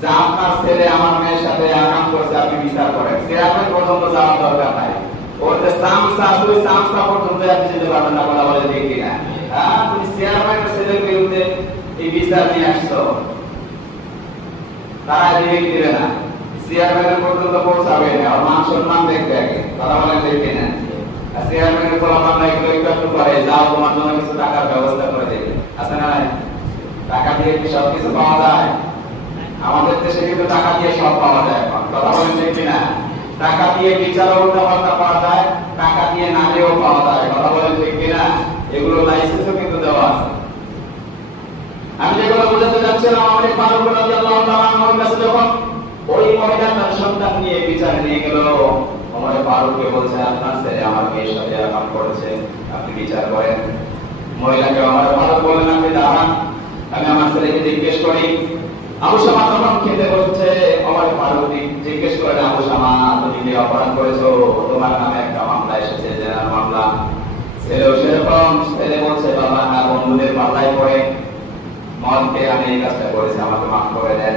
যে আপনার ছেলে আমার মেয়ের সাথে আকাম করছে, আপনি বিচার করেন। চেয়ারম্যান পর্যন্ত যাওয়ার দরকার নাই, ওর যে সামসা ওই সামসা পর্যন্ত আপনি যেতে পারবেন না, কথা বলে দেখি না। হ্যাঁ, তুমি চেয়ারম্যানের ছেলের বিরুদ্ধে এই বিচার নিয়ে আসছো, তারা দিবে কি দিবে না? চেয়ারম্যানের পর্যন্ত পৌঁছাবে না, আর মান সম্মান দেখবে আগে, কথা বলে দেখি না। আর চেয়ারম্যানের ফলাফল নাই একটু করে যাও, তোমার জন্য কিছু টাকার ব্যবস্থা করে দেবে, আছে না? টাকা দিয়ে কি সব কিছু পাওয়া যায়? আমাদের দেশে কিন্তু টাকা দিয়ে সব পাওয়া যায়, কথা বলেন ঠিক কিনা? টাকা দিয়ে বিচারও উল্টাপাল্টা পাওয়া যায়, টাকা দিয়ে নারীও পাওয়া যায়, কথা বলেন ঠিক কিনা? এগুলো লাইসেন্সও কিন্তু দেওয়া আছে। আমি যেগুলো বোঝাতে যাচ্ছিলাম, আমাদের ফারুক রাদিয়াল্লাহু তাআলা আনহুর কাছে যখন ওই মহিলা তার সন্তান নিয়ে বিচারে নিয়ে গেল, ওমর ফারুককে বলছে, আপনার ছেলে আমার মেয়ের সাথে এরকম করেছে, আপনি বিচার করেন। মহিলাকে ওমর ফারুক বললেন, আপনি দাঁড়ান, আমি আমার ছেলেকে জিজ্ঞেস করি। আবু শামা তখন খেতে বসছে, ওমর ফারুক জিজ্ঞেস করেন, আবু শামা তুমি কি অপরাধ করেছো? তোমার নামে একটা মামলা এসেছে, জেনার মামলা। ছেলেও সেরকম, ছেলে বলছে, বাবা না, বন্ধুদের পাল্লায় পড়ে মনকে আমি এই কাজটা করেছি, আমাকে মাফ করে দেন।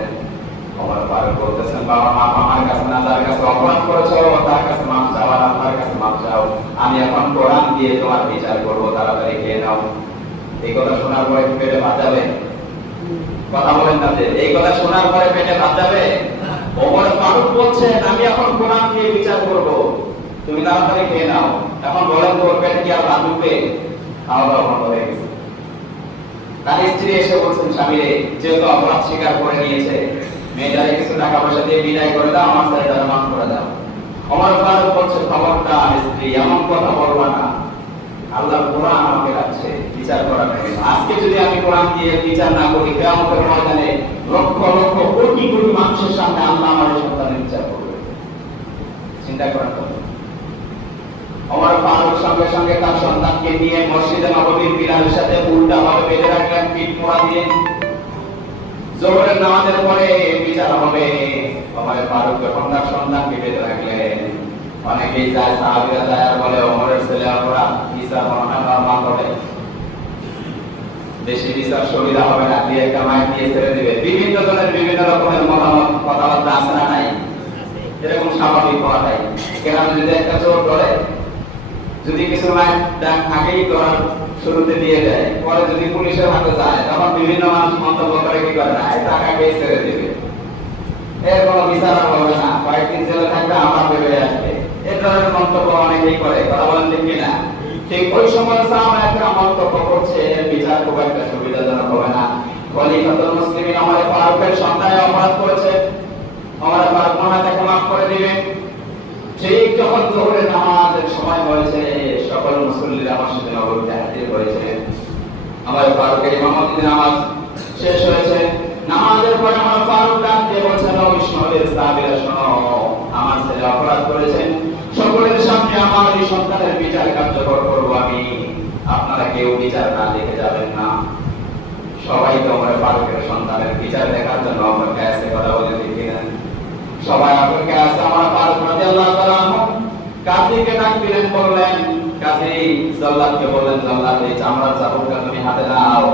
ওমর ফারুক বলতেছেন, বাবা মা আমার কাছে না, যার কাছে অপরাধ করেছো তার কাছে মাফ চাও, আর আমার কাছে মাফ চাও। আমি এখন কোরআন দিয়ে তোমার বিচার করবো, তাড়াতাড়ি খেয়ে নাও। এই কথা শোনার পরে পেটে ভাত যাবে? কথা বলেন না, যে এই কথা শোনার পরে পেটে ভাত যাবে? ওমর ফারুক বলছেন, আমি এখন কোরআন দিয়ে বিচার করব, তুমি তাড়াতাড়ি খেয়ে নাও। এখন বলেন তো, পেটে কি আর ভাত ঢুকবে? খাওয়া দাওয়া বন্ধ হয়ে গেছে। তার স্ত্রী এসে বলছেন, স্বামীরে যেহেতু অপরাধ স্বীকার করে নিয়েছে, মেয়েটারে কিছু টাকা পয়সা দিয়ে বিদায় করে দাও, আমার ছেলেটারে মাফ করে দাও। ওমর ফারুক বলছে, খবরদার স্ত্রী, এমন কথা বলবা না, আল্লাহ কোরআন আমাকে রাখছে বিচার করার জন্য। আজকে যদি আমি কোরআন দিয়ে বিচার না করি, কিয়ামতের ময়দানে লক্ষ লক্ষ কোটি কোটি মানুষের সামনে আল্লাহ আমার সন্তানের বিচার করবে। চিন্তা করার কথা। ওমর ফারুক সঙ্গে সঙ্গে তার সন্তানকে নিয়ে মসজিদে নববীর পিলারের সাথে উল্টা ভাবে বেঁধে রাখলেন, পিঠ মোড়া দিয়ে। জোহরের নামাজের পরে বিচার হবে। ওমর ফারুক যখন তার সন্তানকে বেঁধে রাখলেন, অনেকেই যায়, সাহাবীরা যায় আর বলে, ওমরের ছেলে অপরাধ, বিচার মনে হয় নরমাল হবে, বেশি বিচার সুবিধা হবে না, দিয়ে একটা মাইক দিয়ে ছেড়ে দিবে। বিভিন্ন জনের বিভিন্ন রকমের মতামত, কথাবার্তা আছে না নাই? এরকম স্বাভাবিক হওয়া যায়। কেন যদি একটা চোর করে, যদি কিছু মাইক ডাক আগেই করার শুরুতে দিয়ে দেয়, পরে যদি পুলিশের হাতে যায়, তখন বিভিন্ন মানুষ মন্তব্য করে, কি করে না, টাকা খেয়ে ছেড়ে দিবে, এর কোনো বিচার হবে না, কয়েকদিন জেলে থাকবে, আবার বেরিয়ে আসবে, এ ধরনের মন্তব্য অনেকেই করে, কথা বলেন ঠিক কিনা? ঠিক ওই সময় সাহাবা একটা মন্তব্য করছে, বিচার খুব একটা সুবিধাজনক হবে না। খলিফাতুল মুসলিমিন ওমর ফারুকের সন্তান অপরাধ করেছে, ওমর ফারুক মনে তাকে মাফ করে দিবে। ঠিক যখন জোহরের নামাজের সময় হয়েছে, সকল মুসল্লিরা মসজিদে নববীতে হাজির হয়েছে। ওমর ফারুকের ইমামতিতে নামাজ শেষ হয়েছে। নামাজের পরে ওমর ফারুক ডাক দিয়ে বলছেন, ও বিশ্বনবীর সাহাবীরা শোনো, আমার ছেলে অপরাধ করেছেন, সকলের সামনে আমার এই সন্তানের বিচার কার্যকর করব আমি, আপনারা কেউ বিচার না দেখে যাবেন না। সবাই তো ওমর ফারুকের সন্তানের বিচার দেখার জন্য অপেক্ষায় আছে, কথা বলে ঠিক কিনা? সবাই অপেক্ষায় আছে। ওমর ফারুক রাদিয়াল্লাহু তাআলা আনহু কাজীকে ডাক দিলেন, বললেন, কাজী জল্লাদকে বললেন, জল্লাদ এই চামড়ার চাবুকটা তুমি হাতে নাও।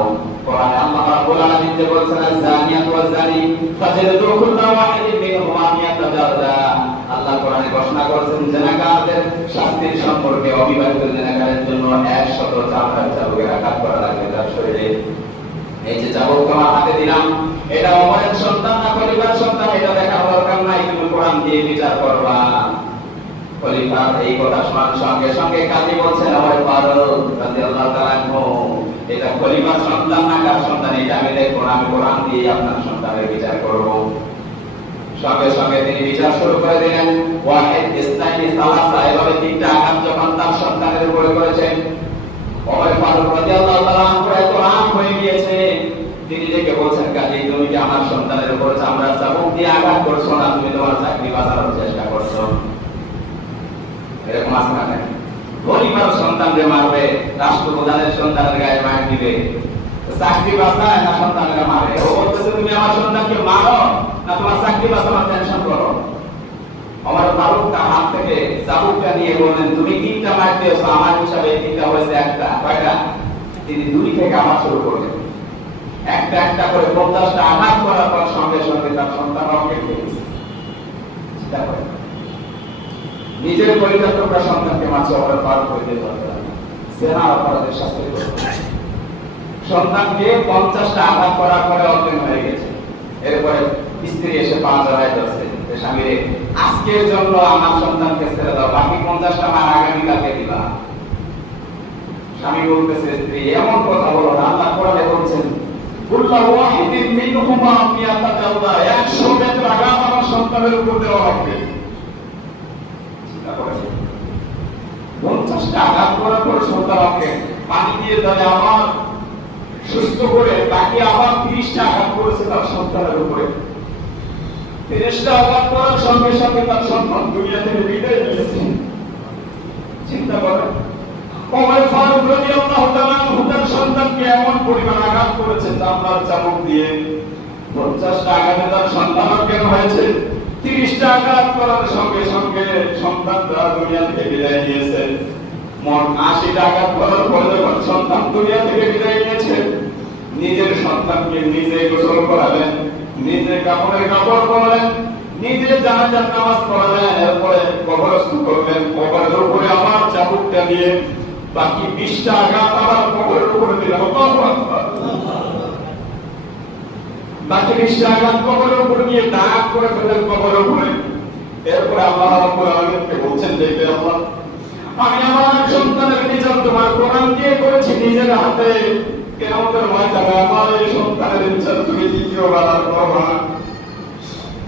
কোরআনে আল্লাহ রাব্বুল আলামিন যে বলছেন, আয-যানিয়াতু ওয়াজ-যানি ফাজলিদু কুল্লা ওয়াহিদিন মিনহুমা মিয়াতা জালদা। আল্লাহ কোরআনে ঘোষণা করেছেন, জিনাকারদের শাস্তির সম্পর্কে, অবিবাহিত জিনাকারের জন্য 100 চামড়ার চাবুকের আঘাত করা লাগবে তার শরীরে। এই যে চাবুক তোমার হাতে দিলাম, এটা ওমরের সন্তান না খলিফার সন্তান, এটা দেখার দরকার নাই, তুমি কোরআন দিয়ে বিচার করবা। খলিফা এই কথা শোনার সঙ্গে সঙ্গে কাজী বলছেন, ওমর ফারুক রাদিয়াল্লাহু তাআলা আনহু, এটা খলিফার সন্তান না কার সন্তান, এটা আমি দেখব না, আমি কোরআন দিয়ে আপনার সন্তানের বিচার করব। সঙ্গে সঙ্গে তিনি বিচার শুরু করে দিলেন। ওয়াহিদ, ইসনাইনি, সালাসা, এভাবে 3টা আঘাত যখন তার সন্তানের উপরে করেছেন, ওমর ফারুক রাদিয়াল্লাহু তাআলা আনহু এত রাগ হয়ে গিয়েছে, তিনি ডেকে বলছেন, কাজী তুমি কি আমার সন্তানের উপর চামড়ার চাবুক দিয়ে আঘাত করছো না, তুমি তোমার চাকরি বাঁচানোর চেষ্টা করছো? এরকম আছে না? খলিফার সন্তানকে মারবে, রাষ্ট্রপ্রধানের সন্তানের গায়ে মার দিবে, চাকরি বাঁচায় না সন্তানকে মারে? ও বলতেছে, তুমি আমার সন্তানকে মারো না তোমার চাকরি বাঁচানোর টেনশন করো। ওমর ফারুক তার হাত থেকে চাবুকটা নিয়ে বললেন, তুমি 3টা মার দিয়েছো, আমার হিসাবে 3টা হয়েছে একটা, কয়টা? তিনি 2 থেকে আবার শুরু করলেন, একটা একটা করে 50টা আঘাত করার পর সঙ্গে সঙ্গে তার সন্তান রকেট দিয়েছে। চিন্তা করেন, নিজের পরিত্যক্ত করা সন্তানকে মাঝে অপরাধ পার করে দিতে পারবে, সেনা অপরাধের শাস্তি করবে। সন্তানকে 50টা আঘাত করার পরে অজ্ঞান হয়ে গেছে, এরপরে স্ত্রী এসে পা জড়ায় ধরছে, স্বামী রে আজকের জন্য আমার সন্তানকে ছেড়ে দাও, বাকি 50টা মার আগামীকালকে দিবা। স্বামী বলতেছে স্ত্রী এমন কথা বলো না, আল্লাহ কোরআনে বলছেন কুল্লু ওয়াহিদিন মিনহুমা মিয়াতা জালদা, 100 বেতের আঘাত আমার সন্তানের উপর দেওয়া হবে। চিন্তা করেন, 50টা আঘাত করার পর সন্তানকে পানি দিয়ে ধরে আমার সুস্থ করে, বাকি আবার 30টা আঘাত করেছে তার সন্তানের উপরে। 30টা আঘাত করার সঙ্গে সঙ্গে তার সন্তান দুনিয়া থেকে বিদায় নিয়েছে। চিন্তা করেন, ওমর ফারুক রাদিয়াল্লাহু তাআলা তার সন্তানকে এমন পরিমাণ আঘাত করেছে চামড়ার চাবুক দিয়ে। 50টা আঘাতে তার সন্তান কেন হয়েছে? 30টা আঘাত করার সঙ্গে সঙ্গে সন্তানরা দুনিয়া থেকে বিদায় নিয়েছে। মোট 80টা আঘাত করার পরে যখন সন্তান দুনিয়া থেকে বিদায় নিয়েছে, নিজের সন্তানকে নিজে গোসল করালেন, নিজে কাপড়ের কাপড় পরালেন, নিজে জানাজার নামাজ পড়ালেন, এরপরে কবরস্থ করলেন। কবরের উপরে আবার চাবুকটা দিয়ে বাকি 20টা আঘাত আবার কবরের উপরে দিলেন। বাকি 20টা আঘাত কবরের উপরে দিয়ে দাগ করে ফেলেন কবরের উপরে। এরপরে আল্লাহ রাব্বুল আলামিনকে বলছেন যে আল্লাহ, আমি আমার সন্তানের বিচার তোমার কোরআন দিয়ে করেছি নিজের হাতে, কিয়ামতের ময়দানে আমার এই সন্তানের বিচার তুমি দ্বিতীয়বার আর করবে না।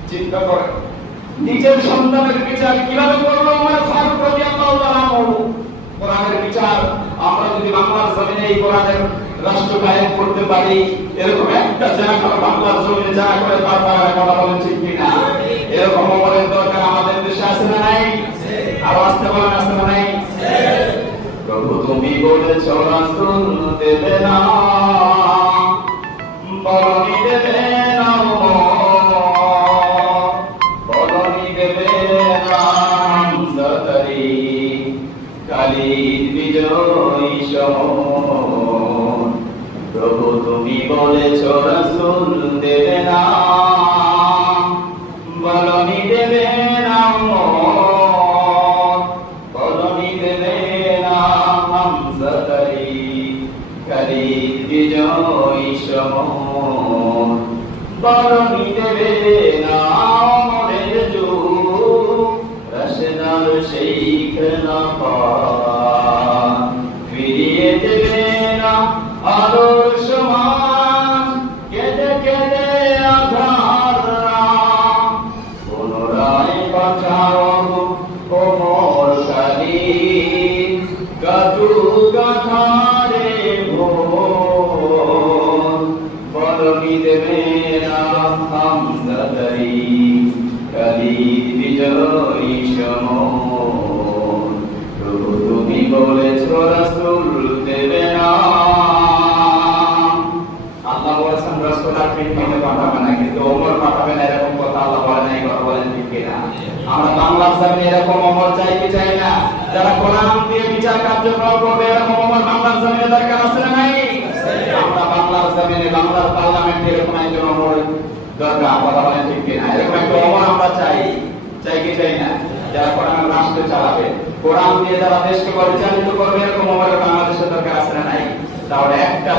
চিন্তা করে নিজের সন্তানের বিচার কিভাবে করলো ওমর ফারুক রাদিয়াল্লাহু তাআলা। কোরআনের বিচার আমরা যদি বাংলার জমিনে এই কোরআনের রাষ্ট্র কায়েম করতে পারি, এরকম একটা জায়গা বাংলার জমিনে জায়গা করে তারপরে কথা বলেন ঠিক কিনা? এরকম ওমরের দরকার আমাদের দেশে আছে না নাই? আর আসতে বলেন আছে না নাই? প্রভু তুমি বলেছ রাসূল দেবে না, বলনি দেবে না, বলনি দেবে না, সদরি খালিদ বিজয়ী সমন। প্রভু তুমি বলেছ রাসূল দেবে না, বলনি দেবে না, বলনি দেবে না, হামজাতারি খালিদ বিজয়ী সমন। বলনি দেবে না ওমরের যুগ, রাশেদার শেখ না পান, ফিরিয়ে দেবে না আদর্শ মান, কেঁদে কেঁদে আধার রাম, পুনরায় বাঁচাও ওমর খালিদ, গাজু গাথারে ভোর। বলনি দেবে না হামজাতারি খালিদ বিজয়ী সমন। প্রভু তুমি বলেছ রাসূল দেবে না। আল্লাহ বলেছেন রাসূল আর পৃথিবীতে পাঠাবে না, কিন্তু ওমর পাঠাবে না এরকম কথা আল্লাহ বলে নাই। কথা বলেন ঠিক কিনা? আমরা বাংলার জমিনে এরকম ওমর চাই কি চাই না? যারা কোরআন দিয়ে বিচার কার্যক্রম করবে এরকম ওমর বাংলার জমিনে দরকার আছে না নাই? আমরা বাংলার জমিনে বাংলার পার্লামেন্টে এরকম একজন ওমর দরকার। কথা বলেন ঠিক কিনা? এরকম একটা ওমর আমরা চাই, চাই কি চাই না? যারা কোরআন রাষ্ট্র চালাবে, কোরআন দিয়ে যারা দেশকে পরিচালিত করবে, এরকম ওমর বাংলাদেশের দরকার আছে না নাই? তাহলে একটা